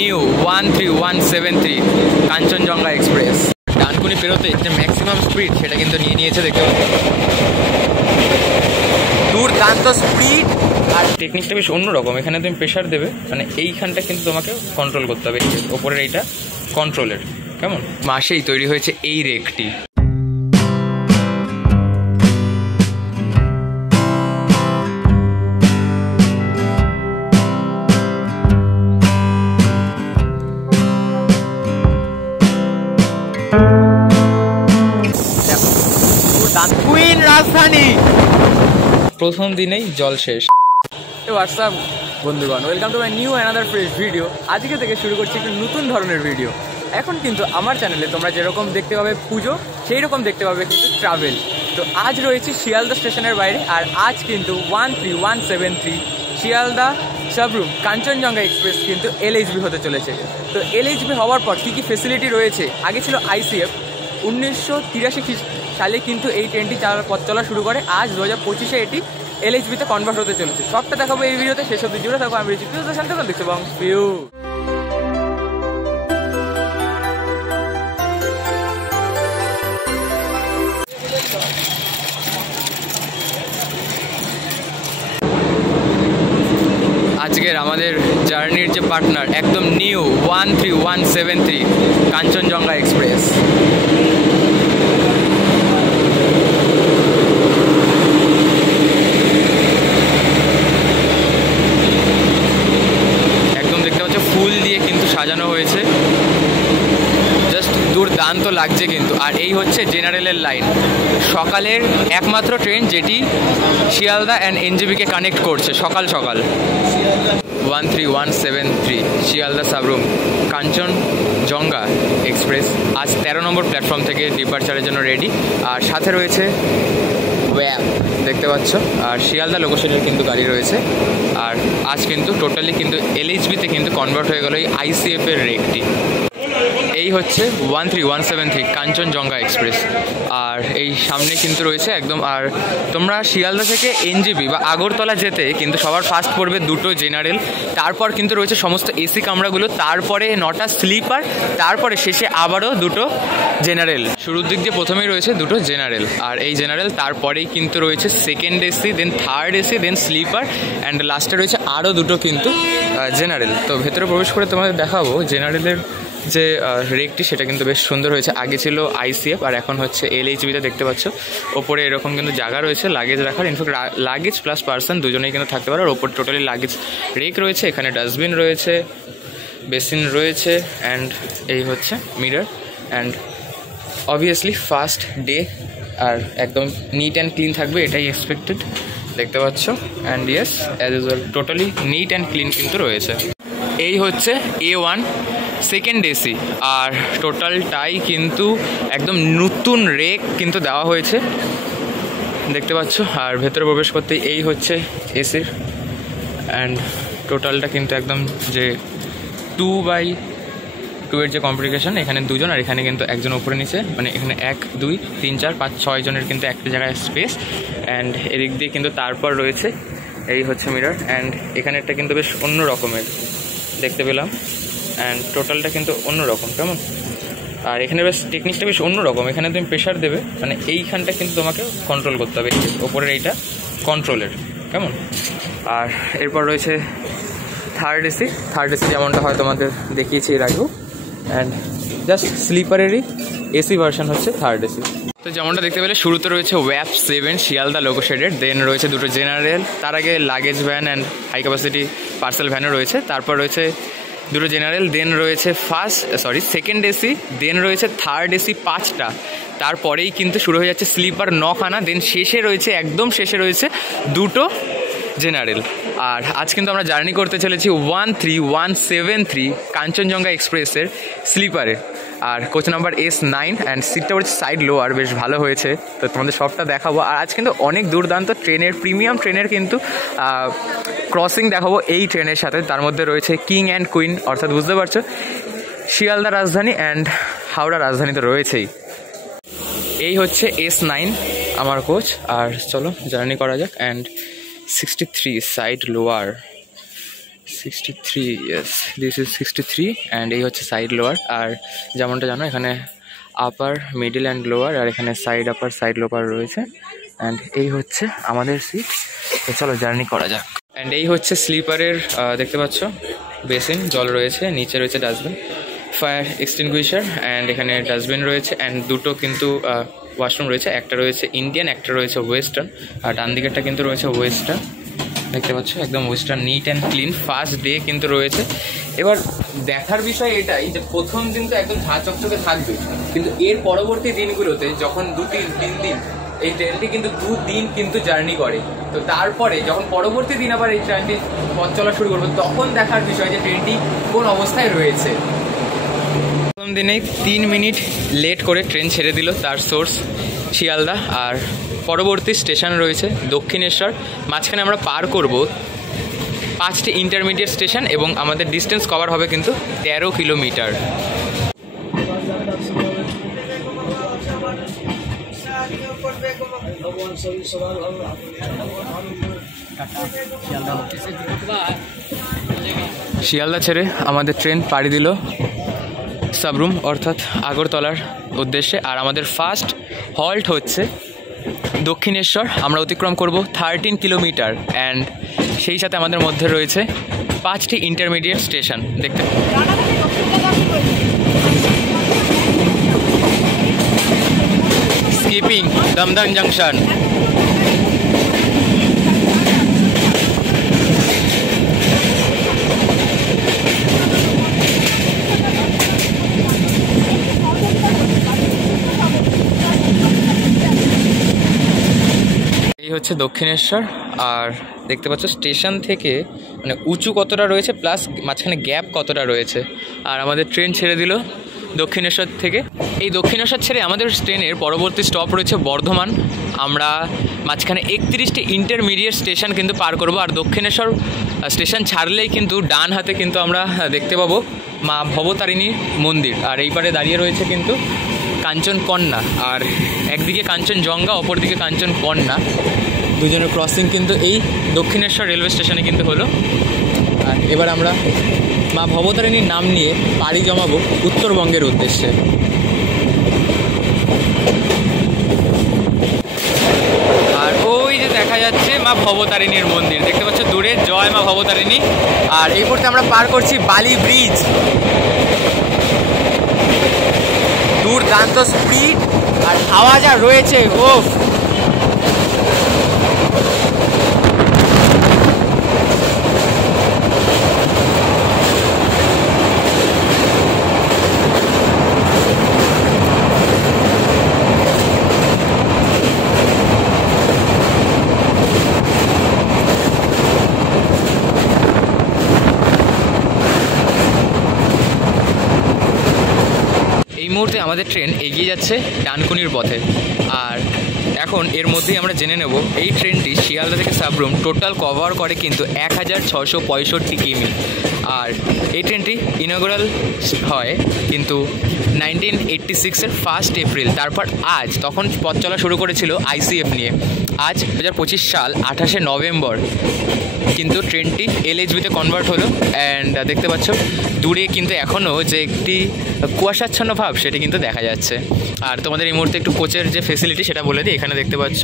New 13173 Kanchenjunga express. Dankuni পেরোতে যে maximum speed সেটা কিন্তু নিয়ে নিয়েছে, দেখতে পাচ্ছি দুর্দান্ত স্পিড। আর টেকনিকটা বেশ অন্যরকম, এখানে তুমি প্রেশার দেবে, মানে এইখানটা কিন্তু তোমাকে কন্ট্রোল করতে হবে, ওপরের এইটা কন্ট্রোলের, কেমন মাসেই তৈরি হয়েছে এই রেকটি। কুইন রাজধানী প্রথম দিনেই জল শেষ। হোয়াটসঅ্যাপ বন্ধুগণ, welcome to my new another fresh video. আজকে থেকে শুরু করছি একটু নতুন ধরনের ভিডিও। এখন কিন্তু আমার চ্যানেলে তোমরা যেরকম দেখতে পাবে পুজো, সেই রকম দেখতে পাবে কিন্তু ট্রাভেল। তো আজ রয়েছি শিয়ালদা স্টেশনের বাইরে, আর আজ কিন্তু 13173 শিয়ালদা সাবরুম কাঞ্চনজঙ্ঘা এক্সপ্রেস কিন্তু এলএইচবি হতে চলেছে। তো এলএইচবি হওয়ার পর কী কী ফেসিলিটি রয়েছে, আগে ছিল আইসিএফ, 1983 সালে কিন্তু এই ট্রেনটি পথ চলা শুরু করে। আজ 2025-এ এটি এলএইচবিতে কনভার্ট হতে চলেছে। সবটা দেখাবো এই ভিডিওতে, শেষ অবধি জুড়ে থাকবো। আমি শান্ত দেখতে পাবো পিউ। আজকের আমাদের জার্নির যে পার্টনার, একদম নিউ 13173 কাঞ্চনজঙ্ঘা এক্সপ্রেস। ফুল দিয়ে কিন্তু সাজানো হয়েছে, জাস্ট দুর্দান্ত লাগছে কিন্তু। আর এই হচ্ছে জেনারেলের লাইন, সকালের একমাত্র ট্রেন যেটি শিয়ালদা অ্যান্ড এনজেপিকে কানেক্ট করছে সকাল সকাল। 13173 শিয়ালদা সাবরুম কাঞ্চনজঙ্ঘা এক্সপ্রেস আজ 13 নম্বর প্ল্যাটফর্ম থেকে ডিপারচারের জন্য রেডি। আর সাথে রয়েছে ওয়্যাপ, দেখতে পাচ্ছ, আর শিয়ালদা লোকেশনের কিন্তু গাড়ি রয়েছে। আর আজ কিন্তু টোটালি কিন্তু এলএইচবিতে কিন্তু কনভার্ট হয়ে গেল এই আইসিএফের রেকটি। এই হচ্ছে 13173 কাঞ্চনজঙ্ঘা এক্সপ্রেস। আর এই সামনে কিন্তু রয়েছে একদম। আর তোমরা শিয়ালদা থেকে এনজেপি বা আগরতলা যেতে কিন্তু সবার ফার্স্ট পড়বে দুটো জেনারেল, তারপর কিন্তু রয়েছে সমস্ত এসি কামরাগুলো, তারপরে 9টা স্লিপার, তারপরে শেষে আবারও দুটো জেনারেল। শুরুর দিক দিয়ে প্রথমেই রয়েছে দুটো জেনারেল, আর এই জেনারেল তারপরেই কিন্তু রয়েছে second AC, then third AC, then sleeper, and লাস্টে রয়েছে আরও দুটো কিন্তু জেনারেল। তো ভেতরে প্রবেশ করে তোমাদের দেখাবো জেনারেলের যে রেকটি, সেটা কিন্তু বেশ সুন্দর হয়েছে। আগে ছিল আইসিএফ আর এখন হচ্ছে এলএইচবিতে, দেখতে পাচ্ছ। ওপরে এরকম কিন্তু জায়গা রয়েছে লাগেজ রাখার, ইনফ্যাক্ট লাগেজ প্লাস পার্সন দুজনেই কিন্তু থাকতে পারে। আর ওপর টোটালি লাগেজ রেক রয়েছে, এখানে ডাস্টবিন রয়েছে, বেসিন রয়েছে, অ্যান্ড এই হচ্ছে mirror. And obviously first day, আর একদম নিট অ্যান্ড ক্লিন থাকবে, এটাই এক্সপেক্টেড, দেখতে পাচ্ছ। And yes, as usual totally neat and clean কিন্তু রয়েছে। এই হচ্ছে A1 সেকেন্ড এসি, আর টোটালটাই কিন্তু একদম নতুন রেক কিন্তু দেওয়া হয়েছে, দেখতে পাচ্ছ। আর ভেতরে প্রবেশ করতে এই হচ্ছে এসির, অ্যান্ড টোটালটা কিন্তু একদম যে 2x2 এর যে কমপ্লিকেশন, এখানে দুজন আর এখানে কিন্তু একজন উপরে নিচে, মানে এখানে 1 2 3 4 5 6 জনের কিন্তু একটা জায়গায় স্পেস। অ্যান্ড এদিক দিয়ে কিন্তু তারপর রয়েছে এই হচ্ছে মিরর, অ্যান্ড এখানেরটা কিন্তু বেশ অন্য রকমের দেখতে পেলাম, অ্যান্ড টোটালটা কিন্তু অন্যরকম, কেমন। আর এখানে বেশ টেকনিকটা বেশ অন্যরকম, এখানে তুমি প্রেশার দেবে, মানে এইখানটা কিন্তু তোমাকে কন্ট্রোল করতে হবে, ওপরের এইটা কন্ট্রোলের, কেমন। আর এরপর রয়েছে থার্ড এসি যেমনটা হয় তোমাদের দেখিয়েছি এর আগেও, অ্যান্ড জাস্ট স্লিপারেরই এসি ভার্সন হচ্ছে থার্ড এসি। তো যেমনটা দেখতে পেলে শুরুতে রয়েছে ওয়্যাপ 7 শিয়ালদা লোগো শেডেড, দেন রয়েছে দুটো জেনারেল, তার আগে luggage van and high capacity parcel ভ্যানও রয়েছে, তারপর রয়েছে দুটো জেনারেল, দেন রয়েছে সেকেন্ড এসি, দেন রয়েছে থার্ড এসি 5টা, তারপরেই কিন্তু শুরু হয়ে যাচ্ছে স্লিপার 9খানা, দেন শেষে রয়েছে একদম শেষে রয়েছে দুটো জেনারেল। আর আজ কিন্তু আমরা জার্নি করতে চলেছি 13173 কাঞ্চনজঙ্ঘা এক্সপ্রেসের স্লিপারে, আর কোচ নাম্বার S9, অ্যান্ড সিটটা হচ্ছে সাইড লোয়ার, বেশ ভালো হয়েছে। তো তোমাদের সবটা দেখাবো। আর আজ কিন্তু অনেক দুর্দান্ত ট্রেনের, প্রিমিয়াম ট্রেনের কিন্তু ক্রসিং দেখাবো এই ট্রেনের সাথে। তার মধ্যে রয়েছে কিং অ্যান্ড কুইন, অর্থাৎ বুঝতে পারছো শিয়ালদা রাজধানী অ্যান্ড হাওড়া রাজধানী তো রয়েছেই। এই হচ্ছে S9 আমার কোচ, আর চলো জার্নি করা যাক। And 63 side lower 63, yes this is 63 and এই হচ্ছে সাইড লোয়ার। আর যেমনটা জানো এখানে আপার, মিডল অ্যান্ড লোয়ার, আর এখানে সাইড আপার সাইড লোয়ার রয়েছে। অ্যান্ড এই হচ্ছে আমাদের সিট। তো চলো জার্নি করা যাক। অ্যান্ড এই হচ্ছে স্লিপারের দেখতে পাচ্ছ বেসিন, জল রয়েছে, নিচে রয়েছে ডাস্টবিন, ফায়ার এক্সটিংগুইশার, অ্যান্ড এখানে ডাস্টবিন রয়েছে। অ্যান্ড দুটো কিন্তু ওয়াশরুম রয়েছে, একটা রয়েছে ইন্ডিয়ান, একটা রয়েছে ওয়েস্টার্ন। আর ডান দিকেরটা কিন্তু রয়েছে ওয়েস্টার্ন, দেখতে পাচ্ছ একদম western, NEET and clean. First day কিন্তু রয়েছে। এবার দেখার বিষয় এটাই যে প্রথম দিন তো একদম ঝাঁ চকচকে থাকবে, কিন্তু এর পরবর্তী দিনগুলোতে যখন 2-3 দিন এই ট্রেনটি কিন্তু 2 দিন কিন্তু জার্নি করে, তো তারপরে যখন পরবর্তী দিন আবার এই ট্রেনটি পথ চলা শুরু করবে তখন দেখার বিষয় যে ট্রেনটি কোন অবস্থায় রয়েছে। প্রথম দিনেই 3 মিনিট লেট করে ট্রেন ছেড়ে দিল, তার সোর্স শিয়ালদা। আর পরবর্তী স্টেশন রয়েছে দক্ষিণেশ্বর। মাঝখানে আমরা পার করব 5টি ইন্টারমিডিয়েট স্টেশন এবং আমাদের ডিস্টেন্স কভার হবে কিন্তু 13 কিলোমিটার। শিয়ালদা ছেড়ে আমাদের ট্রেন পাড়ি দিল সাবরুম অর্থাৎ আগরতলার উদ্দেশ্যে। আর আমাদের ফার্স্ট হল্ট হচ্ছে দক্ষিণেশ্বর। আমরা অতিক্রম করব 13 কিলোমিটার অ্যান্ড সেই সাথে আমাদের মধ্যে রয়েছে 5টি ইন্টারমিডিয়েট স্টেশন। দেখতে স্কিপিং দমদম জংশন। এই হচ্ছে দক্ষিণেশ্বর। আর দেখতে পাচ্ছ স্টেশন থেকে মানে উঁচু কতটা রয়েছে, প্লাস মাঝখানে গ্যাপ কতটা রয়েছে। আর আমাদের ট্রেন ছেড়ে দিল দক্ষিণেশ্বর থেকে। এই দক্ষিণেশ্বর ছেড়ে আমাদের ট্রেনের পরবর্তী স্টপ রয়েছে বর্ধমান। আমরা মাঝখানে 31টি ইন্টারমিডিয়েট স্টেশন কিন্তু পার করব। আর দক্ষিণেশ্বর স্টেশন ছাড়লেই কিন্তু ডান হাতে কিন্তু আমরা দেখতে পাবো মা ভবতারিণী মন্দির। আর এই পারে দাঁড়িয়ে রয়েছে কিন্তু কাঞ্চনকন্যা, আর একদিকে কাঞ্চনজঙ্ঘা, অপরদিকে কাঞ্চনকন্যা, দুজনের ক্রসিং কিন্তু এই দক্ষিণেশ্বর রেলওয়ে স্টেশনে কিন্তু হলো। আর এবার আমরা মা ভবতারিণীর নাম নিয়ে পাড়ি জমাবো উত্তরবঙ্গের উদ্দেশ্যে। আর ওই যে দেখা যাচ্ছে মা ভবতারিণীর মন্দির, দেখতে পাচ্ছ দূরে, জয় মা ভবতারিণী। আর এই মুহূর্তে আমরা পার করছি বালি ব্রিজ। দুর্দান্ত স্পিড আর হাওয়া যা রয়েছে, ওফ! এই মুহূর্তে আমাদের ট্রেন এগিয়ে যাচ্ছে ডানকুনির পথে। আর এখন এর মধ্যেই আমরা জেনে নেব এই ট্রেনটি শিয়ালদা থেকে সাবরুম টোটাল কভার করে কিন্তু 1665 কিমি। আর এই ট্রেনটি ইনগুরাল হয় কিন্তু 1986-এর 1 এপ্রিল। তারপর আজ, তখন পথ চলা শুরু করেছিল আইসিএফ নিয়ে। আজ 2025 সাল 28শে নভেম্বর কিন্তু ট্রেনটি এলএইচবিতে কনভার্ট হলো। অ্যান্ড দেখতে পাচ্ছ দূরে কিন্তু এখনও যে একটি কুয়াশাচ্ছন্ন ভাব সেটি কিন্তু দেখা যাচ্ছে। আর তোমাদের এই মুহূর্তে একটু কোচের যে ফেসিলিটি সেটা বলে দিই। এখানে দেখতে পাচ্ছ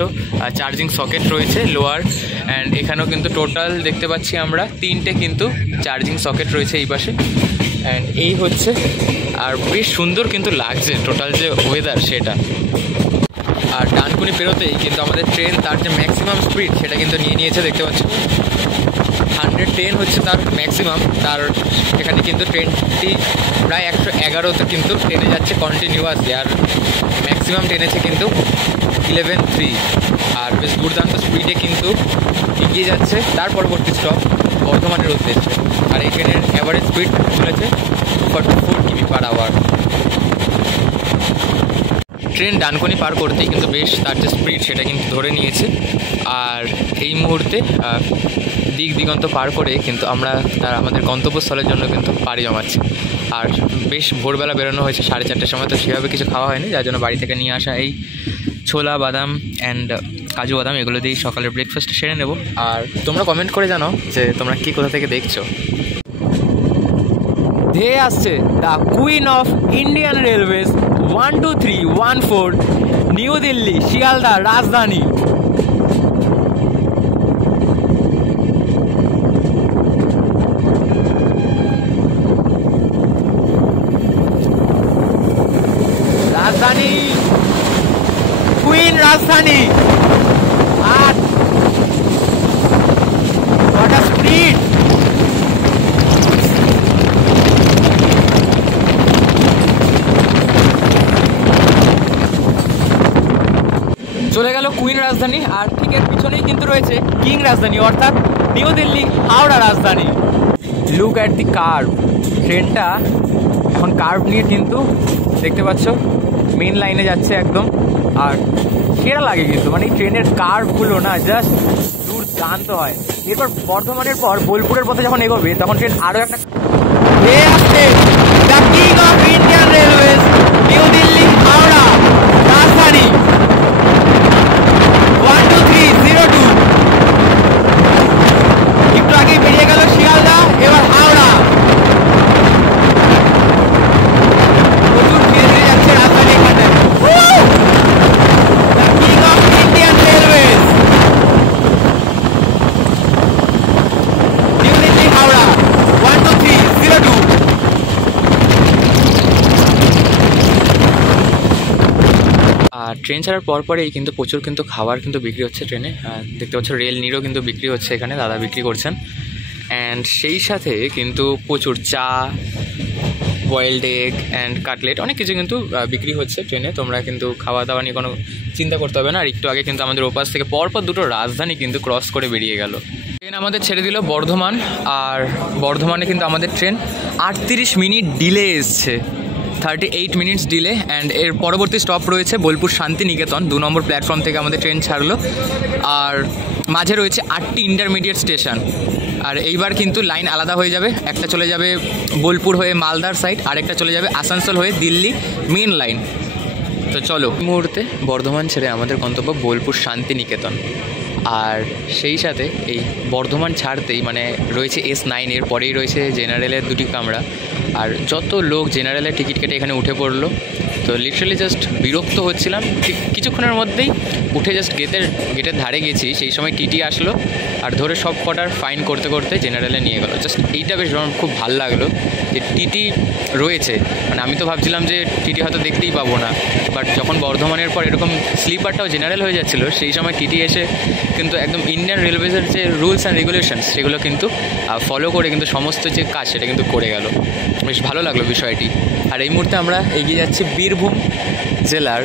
চার্জিং সকেট রয়েছে লোয়ার, অ্যান্ড এখানেও কিন্তু টোটাল দেখতে পাচ্ছি আমরা 3টে কিন্তু চার্জিং সকেট রয়েছে এই পাশে। অ্যান্ড এই হচ্ছে, আর বেশ সুন্দর কিন্তু লাগছে টোটাল যে ওয়েদার সেটা। আর ডানকুনি পেরোতেই কিন্তু আমাদের ট্রেন তার যে ম্যাক্সিমাম স্পিড সেটা কিন্তু নিয়ে নিয়েছে, দেখতে পাচ্ছ 110 হচ্ছে তার ম্যাক্সিমাম। তার এখানে কিন্তু ট্রেনটি প্রায় 111তে কিন্তু ট্রেনে যাচ্ছে কন্টিনিউয়াসলি। আর ম্যাক্সিমাম টেনেছে কিন্তু 11.3। আর বেশ দুর্দান্ত স্পিডে কিন্তু এগিয়ে যাচ্ছে তার পরবর্তী স্টপ বর্ধমানের উদ্দেশ্যে। আর এই ট্রেনের অ্যাভারেজ স্পিড চলেছে 44 কিমি/আওয়ার। ট্রেন ডানকুনি পার করতেই কিন্তু বেশ তার যে স্পিড সেটা কিন্তু ধরে নিয়েছে। আর এই মুহূর্তে দিক দিগন্ত পার করে কিন্তু আমরা আমাদের গন্তব্যস্থলের জন্য কিন্তু পাড়ি জমাচ্ছি। আর বেশ ভোরবেলা বেরোনো হয়েছে 4:30টার সময়, তো সেভাবে কিছু খাওয়া হয়নি, যার জন্য বাড়ি থেকে নিয়ে আসা এই ছোলা বাদাম অ্যান্ড কাজু বাদাম এগুলো দিয়েই সকালের ব্রেকফাস্ট সেরে নেব। আর তোমরা কমেন্ট করে জানাও যে তোমরা কি কোথা থেকে দেখছো। ধেয়ে আসছে the queen of Indian railways 12314 new Delhi Sealdah রাজধানী। রাজধানী, কুইন রাজধানী। আর what a speed! চলে গেল কুইন রাজধানী, আর ঠিক এর পিছনেই কিন্তু রয়েছে কিং রাজধানী অর্থাৎ নিউ দিল্লি হাওড়া রাজধানী। Look at the curve. ট্রেনটা এখন কার্ভ নিয়ে কিন্তু দেখতে পাচ্ছ মেন লাইনে যাচ্ছে একদম। আর সেরা লাগে কিন্তু, মানে এই ট্রেনের কার্ভগুলো না জাস্ট দুর্দান্ত হয়। এরপর বর্ধমানের পর বোলপুরের পথে যখন এগোবে তখন ট্রেন আরও একটা আসছে the king of Indian railways new Delhi Howrah রাজধানী 12302। একটু আগে বেরিয়ে গেল শিয়ালদা, এবার হাওড়া। প্রচুর ধীরে ধীরে যাচ্ছে রাজধানী এখানে। The king of Indian railways new Delhi Howrah 12302। আর ট্রেন ছাড়ার পরেই কিন্তু প্রচুর কিন্তু খাবার কিন্তু বিক্রি হচ্ছে ট্রেনে। দেখতে পাচ্ছ রেল নিরও কিন্তু বিক্রি হচ্ছে এখানে, দাদা বিক্রি করছেন। অ্যান্ড সেই সাথে কিন্তু প্রচুর চা, বয়েলড এগ অ্যান্ড কাটলেট অনেক কিছু কিন্তু বিক্রি হচ্ছে ট্রেনে। তোমরা কিন্তু খাওয়া দাওয়া নিয়ে কোনো চিন্তা করতে হবে না। আর একটু আগে কিন্তু আমাদের ওপাশ থেকে পরপর দুটো রাজধানী কিন্তু ক্রস করে বেরিয়ে গেল। ট্রেন আমাদের ছেড়ে দিল বর্ধমান, আর বর্ধমানে কিন্তু আমাদের ট্রেন 38 মিনিট ডিলে এসছে, 38 মিনিটস ডিলে। অ্যান্ড এর পরবর্তী স্টপ রয়েছে বোলপুর শান্তিনিকেতন, 2 নম্বর প্ল্যাটফর্ম থেকে আমাদের ট্রেন ছাড়লো। আর মাঝে রয়েছে 8টি ইন্টারমিডিয়েট স্টেশন। আর এইবার কিন্তু লাইন আলাদা হয়ে যাবে, একটা চলে যাবে বোলপুর হয়ে মালদার সাইড, আরেকটা চলে যাবে আসানসোল হয়ে দিল্লি মেন লাইন। তো চলো, এই মুহূর্তে বর্ধমান ছেড়ে আমাদের গন্তব্য বোলপুর শান্তিনিকেতন। আর সেই সাথে এই বর্ধমান ছাড়তেই মানে রয়েছে S9, এর পরেই রয়েছে জেনারেলের 2টি কামরা। আর যত লোক জেনারেলের টিকিট কেটে এখানে উঠে পড়লো, তো লিটারালি জাস্ট বিরক্ত হচ্ছিলাম। ঠিক কিছুক্ষণের মধ্যেই উঠে জাস্ট গেটের ধারে গেছি, সেই সময় টিটি আসলো আর ধরে সব কটার ফাইন করতে করতে জেনারেলে নিয়ে গেলো। জাস্ট এইটা বেশ খুব ভালো লাগলো যে টিটি রয়েছে। মানে আমি তো ভাবছিলাম যে টিটি হয়তো দেখতেই পাবো না, বাট যখন বর্ধমানের পর এরকম স্লিপারটাও জেনারেল হয়ে যাচ্ছিলো, সেই সময় টিটি এসে কিন্তু একদম ইন্ডিয়ান রেলওয়েজের যে রুলস অ্যান্ড রেগুলেশনস সেগুলো কিন্তু ফলো করে কিন্তু সমস্ত যে কাজ সেটা কিন্তু করে গেল। বেশ ভালো লাগলো বিষয়টি। আর এই মুহূর্তে আমরা এগিয়ে যাচ্ছি বীরভূম জেলার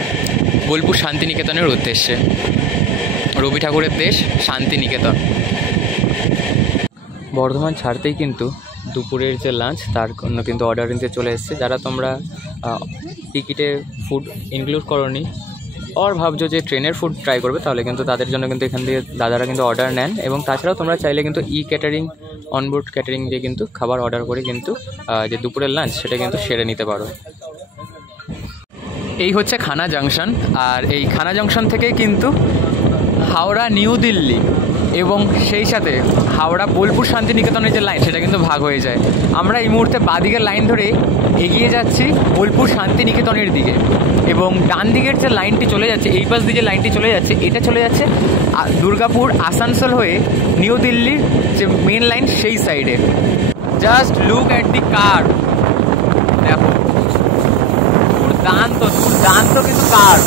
বোলপুর শান্তিনিকেতনের উদ্দেশ্যে। রবি ঠাকুরের দেশ শান্তিনিকেতন। বর্ধমান ছাড়তেই কিন্তু দুপুরের যে লাঞ্চ তার জন্য কিন্তু অর্ডার নিতে চলে এসেছে। যারা তোমরা টিকিটে ফুড ইনক্লুড করোনি আর ভাবছো যে ট্রেনের ফুড ট্রাই করবে, তাহলে কিন্তু তাদের জন্য কিন্তু এখান থেকে দাদারা কিন্তু অর্ডার নেন। এবং তাছাড়াও তোমরা চাইলে কিন্তু ক্যাটারিং, অনবোর্ড ক্যাটারিং দিয়ে কিন্তু খাবার অর্ডার করে কিন্তু যে দুপুরের লাঞ্চ সেটা কিন্তু সেরে নিতে পারো। এই হচ্ছে খানা জাংশন, আর এই খানা জাংশন থেকে কিন্তু হাওড়া নিউ দিল্লি এবং সেই সাথে হাওড়া বোলপুর শান্তিনিকেতনের যে লাইন সেটা কিন্তু ভাগ হয়ে যায়। আমরা এই মুহূর্তে বাঁদিকের লাইন ধরে এগিয়ে যাচ্ছি বোলপুর শান্তিনিকেতনের দিকে, এবং ডান দিকের যে লাইনটি চলে যাচ্ছে, এই পাশ দিয়ে যে লাইনটি চলে যাচ্ছে, এটা চলে যাচ্ছে দুর্গাপুর আসানসোল হয়ে নিউ দিল্লির যে মেন লাইন সেই সাইডে। জাস্ট লুক অ্যাট দি কার, দেখো দুর্দান্ত দুর্দান্ত কিন্তু কার।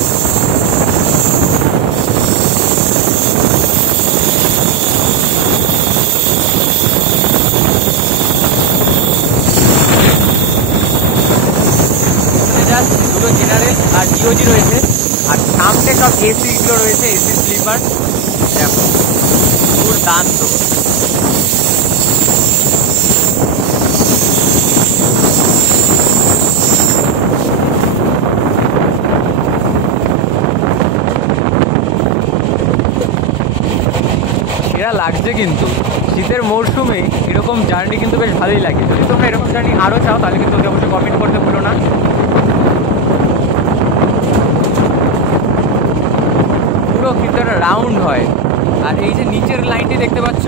দুটো জেনারেল আর জিওজি রয়েছে, আর সামনে সব এসিগুলো রয়েছে, এসি স্লিপার। দেখো দুর্দান্ত। সেরা লাগছে কিন্তু শীতের মরশুমে এরকম জার্নি কিন্তু বেশ ভালোই লাগে। যদি তোমরা এরকম জার্নি আরও চাও তাহলে কিন্তু অবশ্যই কমেন্ট করতে ভুলো না। পুরো কিন্তু একটা রাউন্ড হয়। আর এই যে নিচের লাইনটি দেখতে পাচ্ছ,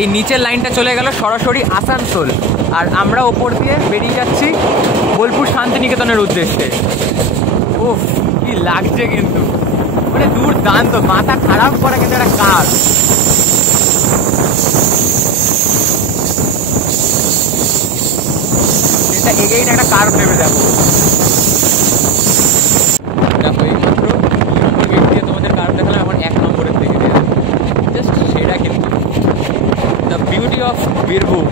এই নিচের লাইনটা চলে গেল সরাসরি আসানসোল, আর আমরা ওপর দিয়ে বেরিয়ে যাচ্ছি বোলপুর শান্তিনিকেতনের উদ্দেশ্যে। উফ, কি লাগছে কিন্তু, মানে দুর্দান্ত, মাথা খারাপ করা কিন্তু একটা কাজ। এটা এগেই একটা কার নেমে যাবো। দেখো এই মাত্র 2 নম্বর গেট দিয়ে তোমাদের কার দেখালাম, এখন 1 নম্বরের দিকে দিয়ে যাবো। জাস্ট সেটা কিন্তু the beauty of Birbhum.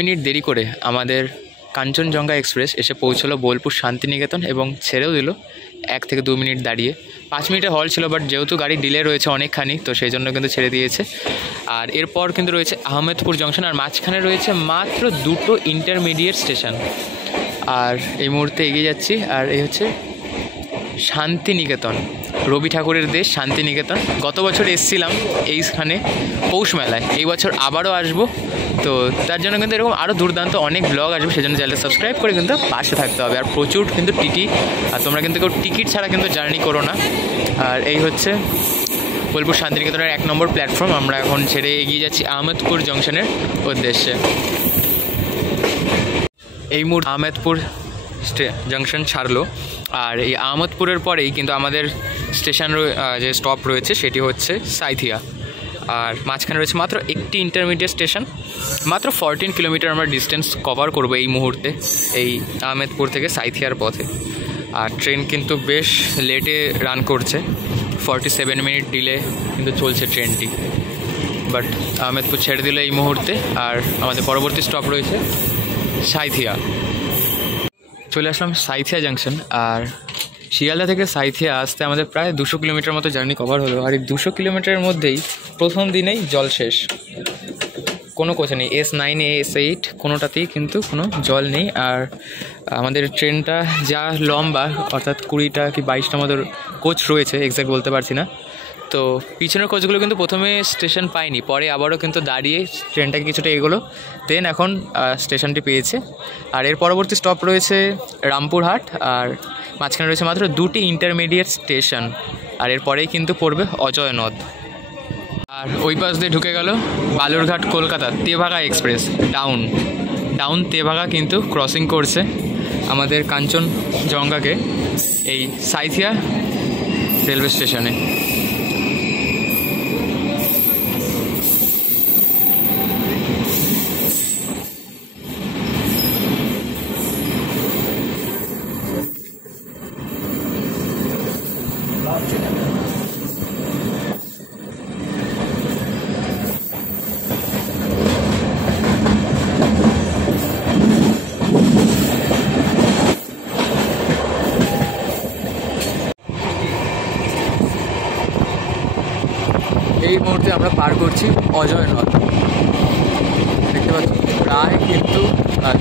Minute দেরি করে আমাদের কাঞ্চনজঙ্ঘা এক্সপ্রেস এসে পৌঁছলো বোলপুর শান্তিনিকেতন এবং ছেড়েও দিল 1 থেকে 2 মিনিট দাঁড়িয়ে। 5 মিনিটের হল ছিল, বাট যেহেতু গাড়ি ডিলে রয়েছে অনেকখানি, তো সেই জন্য কিন্তু ছেড়ে দিয়েছে। আর এরপর কিন্তু রয়েছে আহমেদপুর জংশন, আর মাঝখানে রয়েছে মাত্র 2টো ইন্টারমিডিয়েট স্টেশন। আর এই মুহূর্তে এগিয়ে যাচ্ছি, আর এই হচ্ছে শান্তিনিকেতন, রবি ঠাকুরের দেশ শান্তিনিকেতন। গত বছর এসেছিলাম এইখানে পৌষ মেলায়, এই বছর আবারও আসবো। তো তার জন্য কিন্তু এরকম আরও দুর্দান্ত অনেক ব্লগ আসবে, সেজন্য চ্যানেলটা সাবস্ক্রাইব করে কিন্তু পাশে থাকতে হবে। আর প্রচুর কিন্তু টিটি, আর তোমরা কিন্তু কেউ টিকিট ছাড়া কিন্তু জার্নি করো না। আর এই হচ্ছে বোলপুর শান্তিনিকেতনের 1 নম্বর প্ল্যাটফর্ম। আমরা এখন ছেড়ে এগিয়ে যাচ্ছি আহমেদপুর জংশনের উদ্দেশ্যে। এই মুহূর্তে আহমেদপুর জংশন ছাড়লো, আর এই আহমেদপুরের পরেই কিন্তু আমাদের স্টেশন যে স্টপ রয়েছে সেটি হচ্ছে সাইথিয়া। আর মাঝখানে রয়েছে মাত্র একটি ইন্টারমিডিয়েট স্টেশন। মাত্র 14 কিলোমিটার আমরা ডিস্টেন্স কভার করবো এই মুহূর্তে এই আহমেদপুর থেকে সাইথিয়ার পথে। আর ট্রেন কিন্তু বেশ লেটে রান করছে, 47 মিনিট ডিলে কিন্তু চলছে ট্রেনটি। বাট আহমেদপুর ছেড়ে দিল এই মুহূর্তে, আর আমাদের পরবর্তী স্টপ রয়েছে সাইথিয়া। চলে আসলাম সাইথিয়া জাংশন। আর শিয়ালদা থেকে সাইথিয়া আসতে আমাদের প্রায় 200 কিলোমিটার মতো জার্নি কভার হলো। আর এই 200 কিলোমিটারের মধ্যেই প্রথম দিনেই জল শেষ, কোনো কোচ নেই। S9 S8 কোনোটাতেই কিন্তু কোনো জল নেই। আর আমাদের ট্রেনটা যা লম্বা, অর্থাৎ 20টা কি 22টা মতো কোচ রয়েছে, এক্স্যাক্ট বলতে পারছি না। তো পিছনের কোচগুলো কিন্তু প্রথমে স্টেশন পায়নি, পরে আবারও কিন্তু দাঁড়িয়ে ট্রেনটাকে কিছুটা এগোলো, দেন এখন স্টেশনটি পেয়েছে। আর এর পরবর্তী স্টপ রয়েছে রামপুরহাট, আর মাঝখানে রয়েছে মাত্র 2টি ইন্টারমিডিয়েট স্টেশন। আর এরপরেই কিন্তু পড়বে অজয় নদ। আর ওই পাশ দিয়ে ঢুকে গেল বালুরঘাট কলকাতা তেভাগা এক্সপ্রেস। ডাউন তেভাগা কিন্তু ক্রসিং করছে আমাদের কাঞ্চনজঙ্ঘাকে এই সাইথিয়া রেলওয়ে স্টেশনে। এই মুহূর্তে আমরা পার করছি অজয় নদ। দেখতে পাচ্ছি প্রায় কিন্তু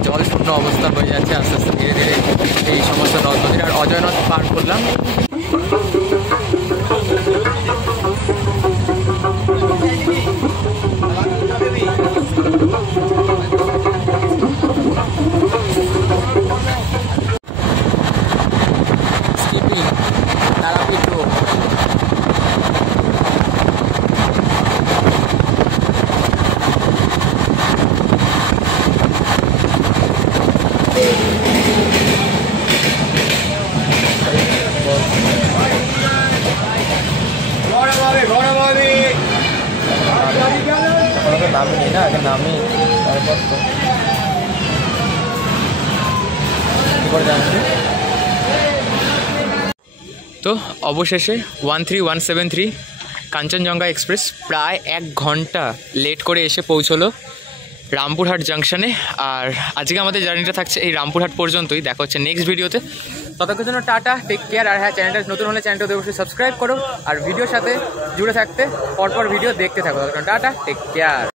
জল শূন্য অবস্থা হয়ে যাচ্ছে আস্তে আস্তে ধীরে ধীরে এই সমস্ত নদ নদীর। আর অজয় নদ পার করলাম। তারাপীঠ রোড। নামই নেই না, আগে নামই তারপর তো তো অবশেষে 13173 কাঞ্চনজঙ্ঘা এক্সপ্রেস প্রায় 1 ঘন্টা লেট করে এসে পৌঁছলো রামপুরহাট জাংশনে। আর আজকে আমাদের জার্নিটা থাকছে এই রামপুরহাট পর্যন্তই। দেখা হচ্ছে নেক্সট ভিডিওতে। ততক্ষণের জন্য টাটা, টেক কেয়ার। আর হ্যাঁ, চ্যানেলটা নতুন হলে চ্যানেলটা অবশ্যই সাবস্ক্রাইব করো, আর ভিডিওর সাথে জুড়ে থাকতে পরপর ভিডিও দেখতে থাকো। Tata, take care.